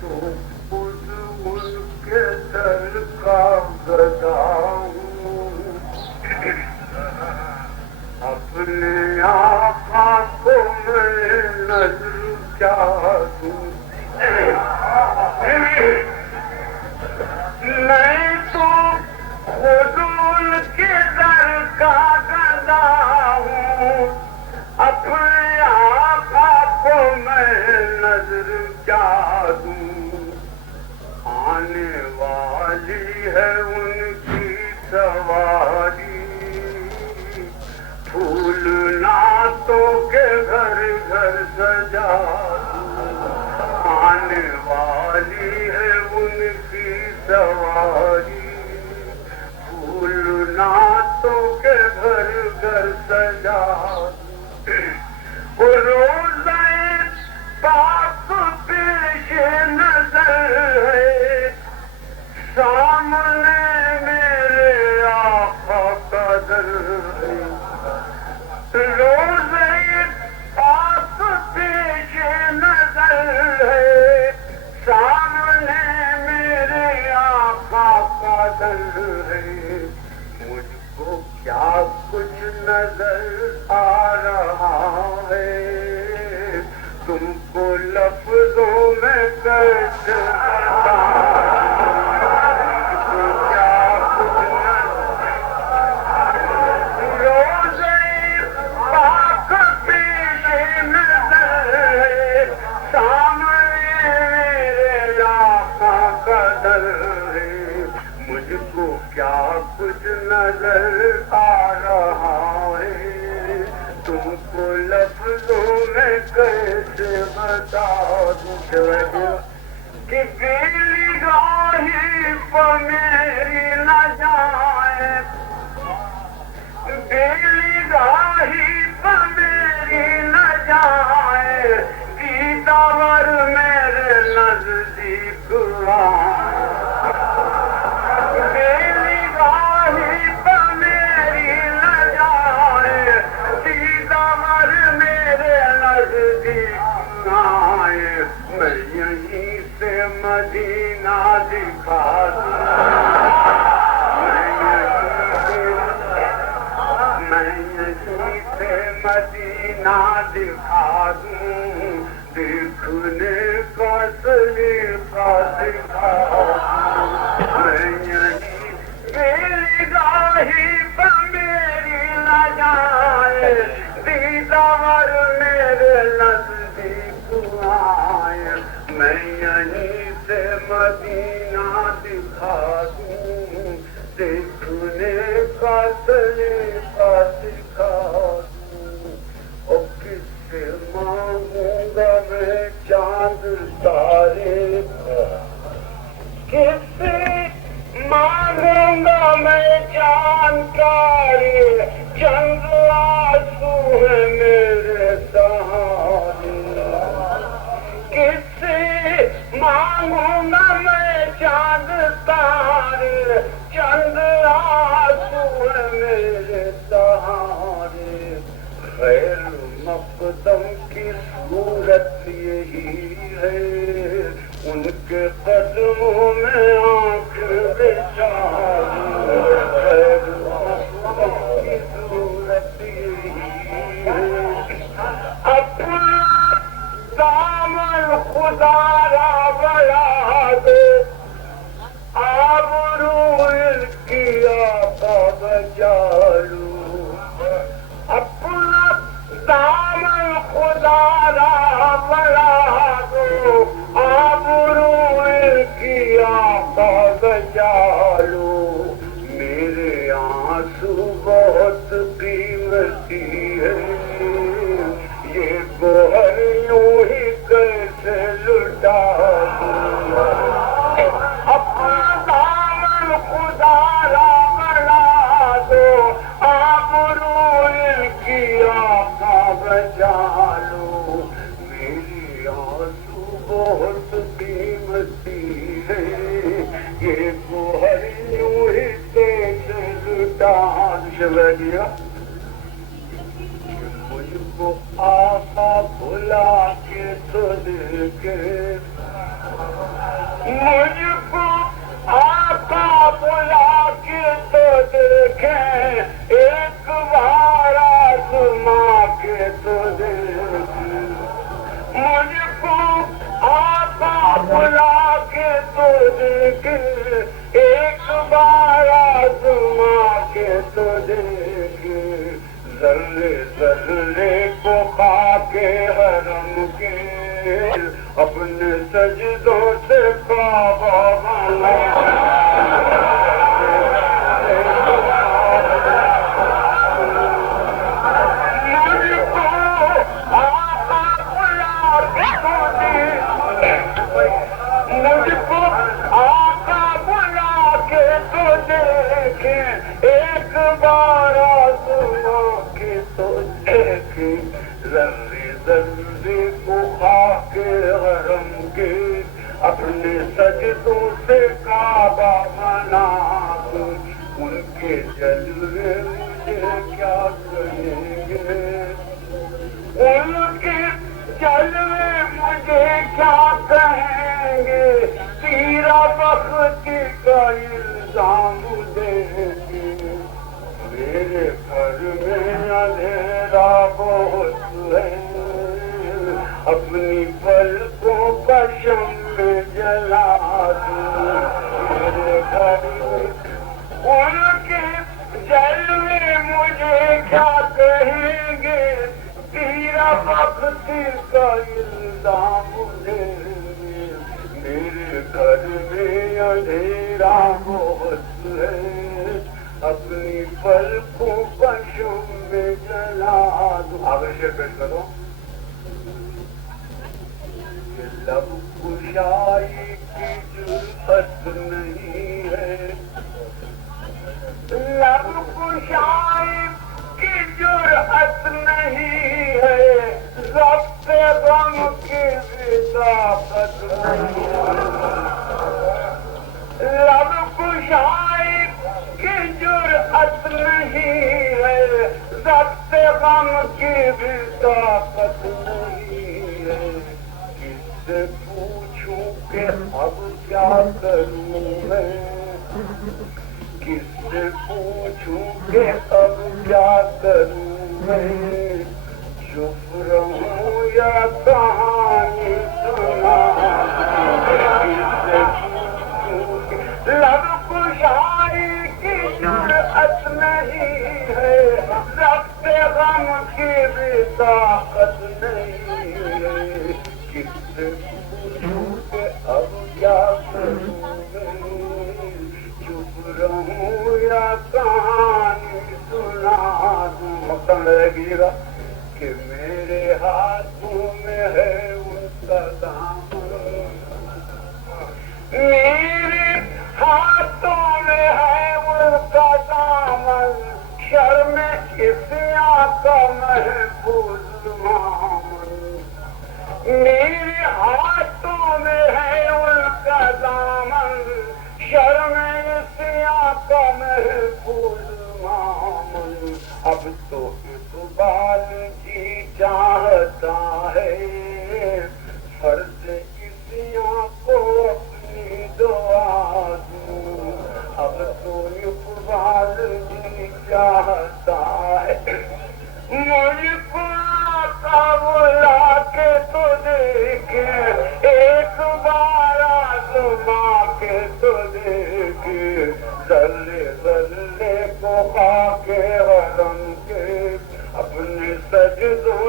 تو خود ان کے در کا گدا ہوں، اپنے آقا کو میں نظر کیا دوں، میں تو خود ان کے در کا گدا ہوں، اپنے آقا کو میں نظر کیا دوں، آنے والی ہے ان کی سواری، پھول نعتوں کے گھر گھر سجا دوں، آنے والی ہے ان کی سواری، پھول نعتوں کے گھر گھر سجا دوں، روزہ پاک پیش نظر ہے، سامنے میرے آقا کا در ہے، روزہ پاک پیش نظر ہے، سامنے میرے آقا کا در ہے، مجھ کو کیا کچھ نظر آ رہا ہے، تم کو لفظوں میں کیسے مجھ کو کیا کچھ نظر آ رہا ہے، تم کو لفظوں میں کیسے بتا دوں، کہ بیلی گاہی پر میری نہ جائے، بیلی گاہی پر میری نہ جائے، دیدار میرے نزدیک آئے، بیلی گاہی پر میری نہ جائے، دیدار میرے نزدیک آئے، میں یہیں سے مدینہ دکھا دوں، میں یہیں سے مدینہ دکھا دوں، دیکھنے کا طریقہ دکھا دوں، میں یہیں بیلی گاہی پر میری نہ جائے، دیدار میرے نزدیک آئے، میں یہیں سے مدینہ دکھا دوں، دیکھنے کا طریقہ دکھا دوں، اور کس سے مانگوں گا میں چاند تارے، کس سے مانگوں گا میں چاند تارے، چند آنسو ہے میرے سہارے، کس سے مانگوں گا میں چاند تارے، چند آنسو ہے میرے سہارے، خیر مقدم کی صورت یہی ہے، ان کے قدموں میں آنکھ بچھا دوں، خیر مقدم کی صورت یہی ہے، اپنا دامن خدا را بڑھا دے، آبرو ان کی آقا بچا لوں، اپنا دامن خدا را بڑھا دو، آبرو ان کی آقا بچا لو، میرے آنسو بہت قیمتی ہے، یہ گوہر یوں ہی کیسے لٹا دوں، اپنا دامن خدا را بڑھا دو، آبرو ان کی آقا بچا لو، میری آنسو بہت قیمتی ہے، یہ گوہر یوں ہی کیسے لٹا دیا، مجھ کو آقا بھلا کے تو دیکھے، مجھ کو آقا بلا کے تو دیکھیں، ایک بار آزما کے تو دیکھیں، مجھ کو آقا بلا کے تو دیکھیں، ایک بار آزما کے تو دیکھیں، ذرے ذرے کو خاک حرم کے اپنے سجدوں سے کعبہ بنا، مجھ کو آقا بلا کے تو دیکھیں، مجھ کو آقا بلا کے تو دیکھیں، ایک بار آزما کے تو دیکھیں، ذرے ذرے کو خاک حرم کے اپنے سجدوں سے کعبہ بنا دوں، ان کے جلوے مجھے کیا کہیں گے، ان کے جلوے مجھے کیا کہیں گے، تیرا بختی کا الزام دیں گے، میرے گھر میں اندھیرا بہت ہے، اپنی پلکوں کا شمع جلا دوں، میرے گھر میں ان کے جلوے مجھے کیا کہیں گے، تیرا بختی کا الزام دیں گے، میرے گھر میں اندھیرا بہت ہے، اپنی پلکوں کا شمع جلا دوں۔ آگے شعر پیش کرو۔ لب کشائی کی جرأت نہیں ہے، لب کشائی کی جرأت نہیں ہے، ضبط غم کی بھی طاقت نہیں ہے، لب کشائی کی جرأت نہیں ہے، ضبط غم کی بھی طاقت نہیں ہے، کس سے پوچھوں کہ اب کیا کروں میں، کس سے پوچھوں کہ اب کیا کروں میں، چپ رہوں یا کہانی سناؤں، کس سے پوچھوں کہ لب کشائی کی جرأت نہیں ہے، ضبط غم کی بھی طاقت نہیں ہے، کس سے پوچھوں کہ اب کیا کروں میں، چپ رہوں یا کہانی سنا دوں۔ مقصد رہ گی گا کہ میرے ہاتھوں میں ہے ان کا دامن، میرے ہاتھوں میں ہے ان کا دامن، شرم عصیاں کا محفوظ دامن، میرے ہاتھوں میں ہے ان کا دامن، شرم عصیاں کا محفوظ دامن، اب تو اقبال جی چاہتا ہے فرض عصیاں کو اپنی دعا دوں، اب تو اقبال جی چاہتا ہے مجھ کو آقا بلا کے تو دیکھے، ایک بار آزما کے تو دیکھے، ذرے ذرے کو خاک حرم کے اپنے سجدوں